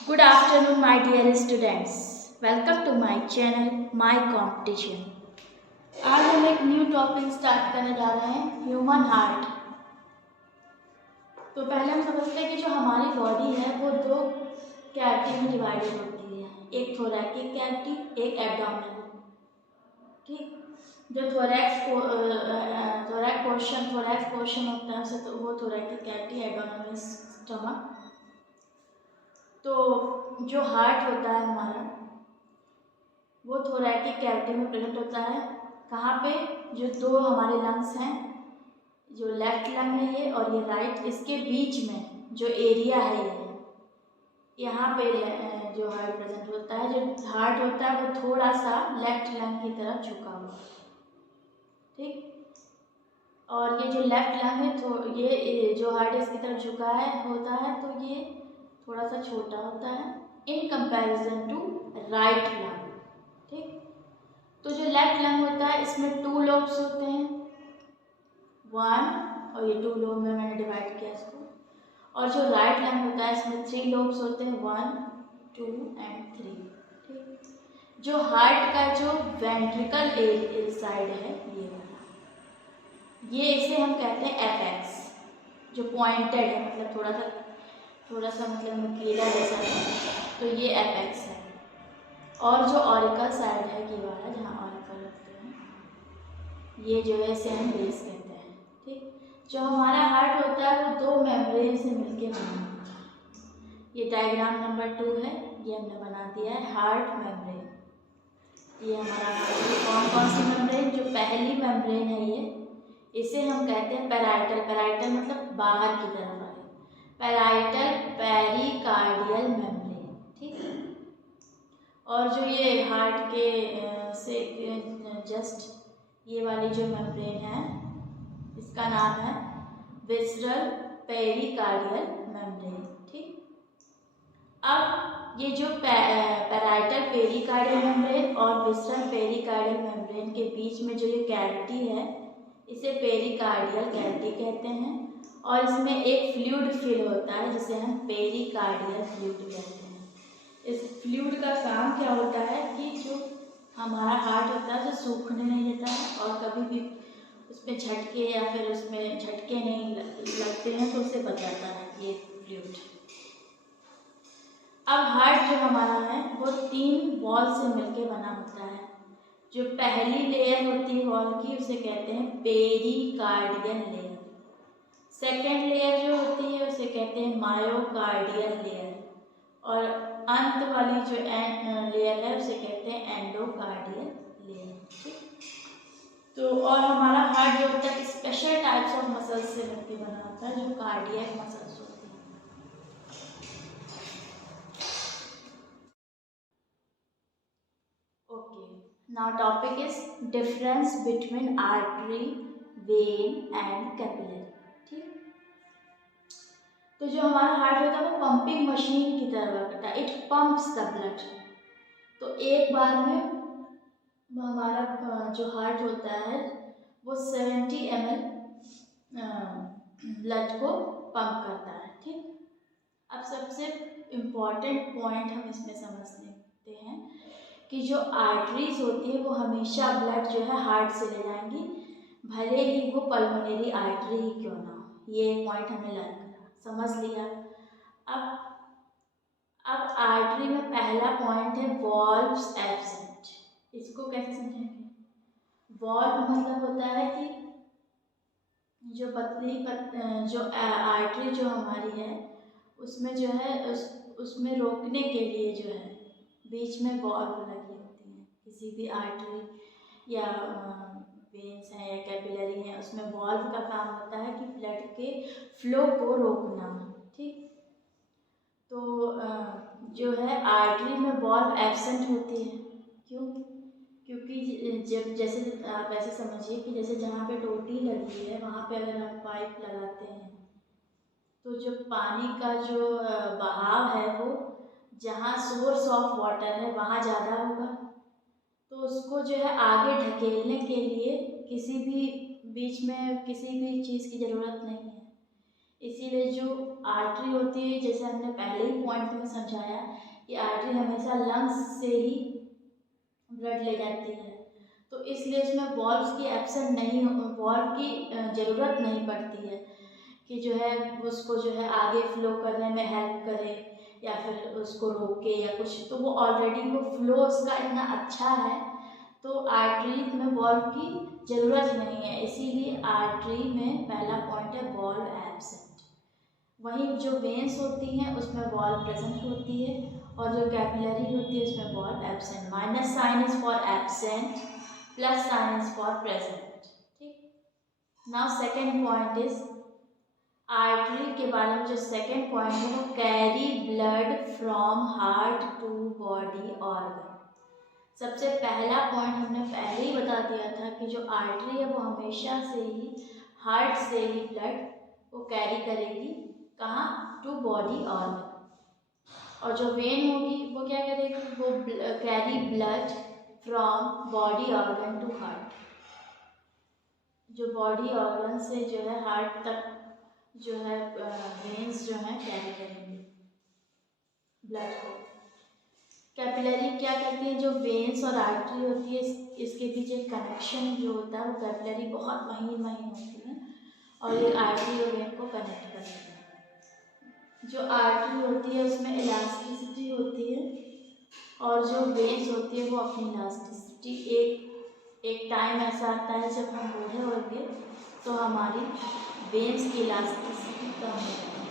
Good afternoon, my dear students. Welcome to my channel, My Competition. आज हम एक new topic start करने जा रहे हैं, ह्यूमन हार्ट। तो पहले हम समझते हैं कि जो हमारी बॉडी है वो दो कैविटी में डिवाइडेड होती है, एक थोरैकिक कैविटी, एक एब्डोमिनल। ठीक, जो थोरैक्स पोर्शन होता है उसे तो वो थोरैकिक कैविटी, एब्डोमिनल स्टमक। तो जो हार्ट होता है हमारा वो थोरैकिक कैविटी में प्रेजेंट होता है। कहाँ पे? जो दो हमारे लंग्स हैं, जो लेफ्ट लंग है ये और ये राइट, इसके बीच में जो एरिया है ये, यहाँ पे जो हार्ट प्रेजेंट होता है। जो हार्ट होता है वो थोड़ा सा लेफ्ट लंग की तरफ झुका हुआ। ठीक, और ये जो लेफ्ट लंग है तो ये जो हार्ट इसकी तरफ झुका है होता है तो ये थोड़ा सा छोटा होता है in comparison to right lung. ठीक, तो जो लेफ्ट लंग होता है इसमें 2 लोब्स होते हैं, 1, और ये 2 लोब में मैंने डिवाइड किया इसको। और जो राइट लंग होता है इसमें 3 लोब्स होते हैं, 1, 2 एंड 3। ठीक, जो हार्ट का जो वेंट्रिकल साइड है ये इसे हम कहते हैं एपेक्स, जो पॉइंटेड है, मतलब थोड़ा सा मतलब नुकीला जैसा है, तो ये एपेक्स है। और जो ऑरिकल साइड है ये वाला, जहाँ ऑरिकल होते हैं, ये जो है इसे हम बेस कहते हैं। ठीक, जो हमारा हार्ट होता है वो 2 मेम्ब्रेन से मिलके बना होता है। ये डायग्राम नंबर 2 है, ये हमने बना दिया है हार्ट मेम्ब्रेन। ये हमारा हार्ट, कौन कौन सी मेम्ब्रेन? जो पहली मेम्ब्रेन है ये, इसे हम कहते हैं पैराइटल। पैराइटल मतलब बाहर की तरफ वाली, पैराइटल पेरिकार्डियल मेम्ब्रेन। ठीक, और जो ये हार्ट के से जस्ट ये वाली जो मेम्ब्रेन है इसका नाम है विसरल पेरिकार्डियल मेम्ब्रेन। ठीक, अब ये जो पैराइटल पेरिकार्डियल मेम्ब्रेन और विसरल पेरिकार्डियल मेम्ब्रेन के बीच में जो ये कैविटी है इसे पेरिकार्डियल कैविटी कहते हैं। और इसमें एक फ्लूइड फिल होता है जिसे हम पेरिकार्डियल फ्लूइड कहते हैं। इस फ्लूइड का काम क्या होता है कि जो हमारा हार्ट होता है उसे सूखने नहीं देता है, और कभी भी उसमें झटके या फिर उसमें झटके नहीं लगते हैं तो उसे बचाता है ये फ्लूइड। अब हार्ट जो हमारा है वो 3 वॉल से मिलके बना होता है। जो पहली लेयर होती है वॉल की उसे कहते हैं पेरिकार्डियल लेयर। सेकेंड लेयर जो होती है उसे कहते हैं मायोकार्डियल लेयर, और अंत वाली जो लेयर है उसे कहते हैं एंडोकार्डियल लेयर। तो और हमारा हार्ट जो होता है स्पेशल टाइप्स ऑफ मसल्स से मिलकर बना होता है, जो कार्डियक मसल्स होते हैं। Okay, now topic is difference between artery, when and capillary. ठीक, तो जो हमारा हार्ट होता है वो पंपिंग मशीन की तरह वर्क करता है, इट पंप्स द ब्लड। तो एक बार में हमारा जो हार्ट होता है वो 70 ml ब्लड को पंप करता है। ठीक, अब सबसे इम्पॉर्टेंट पॉइंट हम इसमें समझ लेते हैं कि जो आर्टरीज होती है वो हमेशा ब्लड जो है हार्ट से ले जाएंगी, भले ही वो पल्मोनरी आर्टरी ही क्यों ना हो। ये पॉइंट हमें लर्न करना, समझ लिया। अब आर्टरी में पहला पॉइंट है वॉल्व्स एब्सेंट। इसको कैसे समझेंगे? वॉल्व मतलब होता है कि जो जो आर्टरी जो हमारी है उसमें जो है उसमें रोकने के लिए जो है बीच में वॉल्व लगी होती हैं। किसी भी आर्टरी या वेन्स हैं या कैपिलरी हैं उसमें वॉल्व का काम होता है कि ब्लड के फ्लो को रोकना। ठीक, तो जो है आर्टरी में वॉल्व एब्सेंट होती है। क्यों? क्योंकि जब जैसे आप ऐसे समझिए कि जैसे जहाँ पे टोटी लगी है वहाँ पे अगर आप पाइप लगाते हैं तो जो पानी का जो बहाव है वो जहाँ सोर्स ऑफ वाटर है वहाँ ज़्यादा होगा, तो उसको जो है आगे ढकेलने के लिए किसी भी बीच में किसी भी चीज़ की ज़रूरत नहीं है। इसीलिए जो आर्टरी होती है, जैसे हमने पहले ही पॉइंट में समझाया कि आर्टरी हमेशा लंग्स से ही ब्लड ले जाती है, तो इसलिए उसमें वॉल्व की एब्सेंट नहीं, वॉल्व की ज़रूरत नहीं पड़ती है कि जो है उसको जो है आगे फ्लो करने में हेल्प करे या फिर उसको रोके या कुछ, तो वो ऑलरेडी वो फ्लो उसका इतना अच्छा है, तो आर्टरी में वॉल्व की ज़रूरत नहीं है। इसीलिए आर्टरी में पहला पॉइंट है वॉल्व एब्सेंट। वहीं जो वेन्स होती हैं उसमें वॉल्व प्रेजेंट होती है, और जो कैपिलरी होती है उसमें valve absent. Minus sign is for absent, plus sign is for present. ठीक, now second point is artery के बारे में। जो सेकेंड पॉइंट है वो carry blood from heart to body organ. सबसे पहला पॉइंट हमने पहले ही बता दिया था कि जो आर्टरी है वो हमेशा से ही हार्ट से ही ब्लड को कैरी करेगी, कहाँ, टू बॉडी ऑर्गन। और जो वेन होगी वो क्या करेगी, वो carry blood from body organ to heart. जो बॉडी ऑर्गन से जो है हार्ट तक जो है वेन्स जो है कैरी करेंगे ब्लड को। कैपिलरी क्या करती है, जो वेन्स और आर्टरी होती है इसके बीच एक कनेक्शन जो होता है वो कैपिलरी बहुत महीन होती है, और ये आर्टरी और वेन को कनेक्ट करती है। जो आर्टरी होती है उसमें इलास्टिसिटी होती है, और जो वेन्स होती है वो अपनी इलास्टिसिटी, एक टाइम ऐसा आता है जब हम बूढ़े होंगे तो हमारी वेन्स की इलास्टिसिटी कम हो जाती है,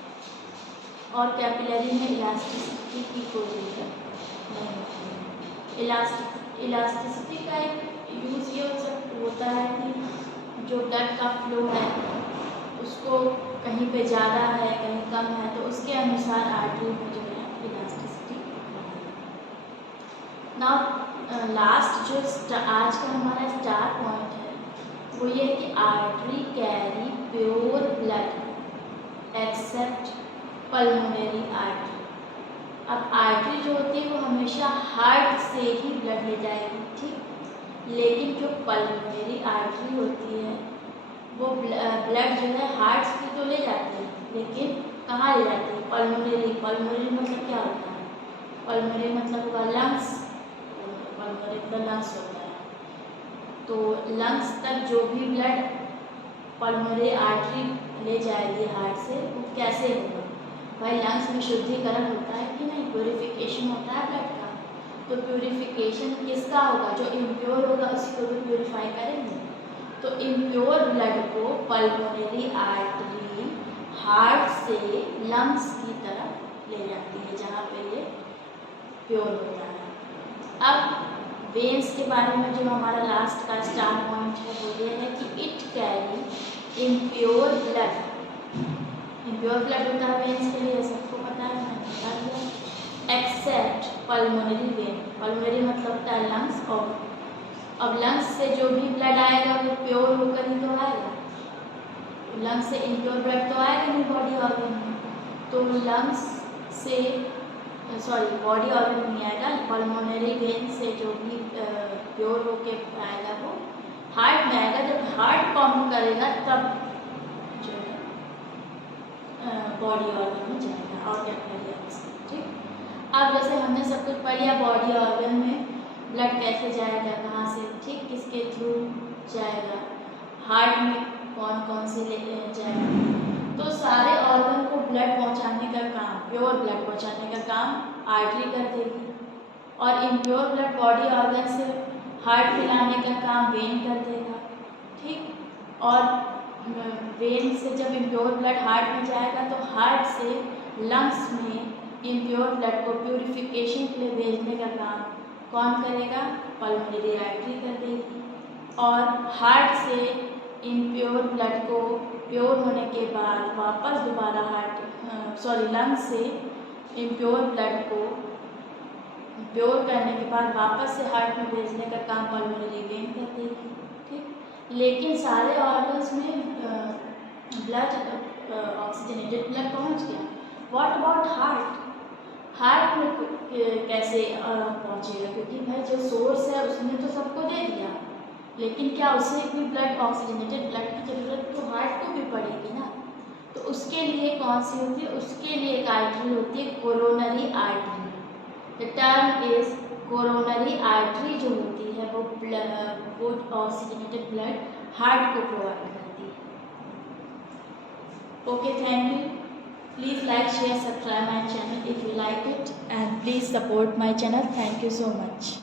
और कैपिलरी में इलास्टिसिटी की कोई जरूरत नहीं होती है। इलास्टिसिटी का एक यूज़ ये होता है कि जो ब्लड का फ्लो है उसको कहीं पे ज़्यादा है कहीं कम है, तो उसके अनुसार आर्टरी में जो है इलास्टिसिटी। नाउ लास्ट जो आज का हमारा स्टार पॉइंट है वो ये है कि artery carry pure blood accept pulmonary artery. अब आर्टरी जो होती है वो हमेशा हार्ट से ही ब्लड ले जाएगी, ठीक, लेकिन जो पल्मोनरी आर्टरी होती है वो ब्लड जो है हार्ट से तो ले जाती है, लेकिन कहाँ ले जाती है, पल्मोनरी। पल्मोनरी मतलब क्या होता है, पल्मोनरी मतलब होगा लंग्स, पल्मोनरी मतलब लंग्स होता है। तो लंग्स तक जो भी ब्लड पल्मोनरी आर्टरी ले जाएगी हार्ट से, वो कैसे होगा भाई, लंग्स में शुद्धिकरण होता है कि नहीं, प्योरिफिकेशन होता है ब्लड का। तो प्योरिफिकेशन किसका होगा, जो इम्प्योर होगा उसी को भी प्योरीफाई करेंगे। तो इम्प्योर ब्लड को पल्मोनरी आर्टरी हार्ट से लंग्स की तरफ ले जाती है जहाँ पे ये प्योर होता है। अब वेन्स के बारे में जो हमारा लास्ट का स्टार पॉइंट है वो ये है कि it carry impure blood. Impure blood होता है वेन्स के लिए, सबको पता है, मैंने बता दिया। एक्सेप्ट पल्मोनरी वेन, पल्मोनरी मतलब होता है लंग्स। और अब लंग्स से जो भी ब्लड आएगा वो प्योर होकर ही तो आएगा, लंग्स से इम्प्योर ब्लड तो आएगा नहीं बॉडी ऑर्गन में, तो लंग्स से बॉडी ऑर्गन में नहीं आएगा, पल्मोनरी वेन से जो भी प्योर होके आएगा वो हार्ट में आएगा। जब हार्ट पंप करेगा तब जो है बॉडी ऑर्गन में जाएगा, और क्या करेगा, ठीक। अब जैसे हमने सब कुछ पढ़ लिया, बॉडी ऑर्गन में ब्लड कैसे जाएगा, कहाँ से, ठीक, किसके थ्रू जाएगा, हार्ट में कौन कौन से ले जाएगा। तो सारे ऑर्गन को ब्लड पहुंचाने का काम, प्योर ब्लड पहुंचाने का काम आर्टरी कर देगी, और इम्प्योर ब्लड बॉडी ऑर्गन से हार्ट में लाने का काम वेन कर देगा, ठीक। और वेन से जब इम्प्योर ब्लड हार्ट में जाएगा तो हार्ट से लंग्स में इम्प्योर ब्लड को प्यूरिफिकेशन के लिए भेजने का काम कौन करेगा, पल्मोनरी आर्टरी कर देगी। और हार्ट से इम्प्योर ब्लड को प्योर होने के बाद वापस दोबारा लंग्स से इम्प्योर ब्लड को प्योर करने के बाद वापस से हार्ट में भेजने का काम पल्मोनरी वेन कर देगी, ठीक। लेकिन सारे ऑर्गन्स में ब्लड ऑक्सीजनेटेड ब्लड पहुंच गया। व्हाट अबाउट हार्ट, हार्ट में कैसे पहुंचेगा, क्योंकि भाई जो सोर्स है उसने तो सबको दे दिया, लेकिन क्या उसे भी ब्लड ऑक्सीजनेटेड ब्लड की ज़रूरत तो हार्ट को भी पड़ेगी ना। तो उसके लिए कौन सी होती है? उसके लिए एक आर्टरी होती है coronary artery. The term is coronary artery जो होती है वो ऑक्सीजनेटेड ब्लड हार्ट को प्रोवाइड करती है। Okay, thank you. Please like, share, subscribe my channel if you like it, and please support my channel. Thank you so much.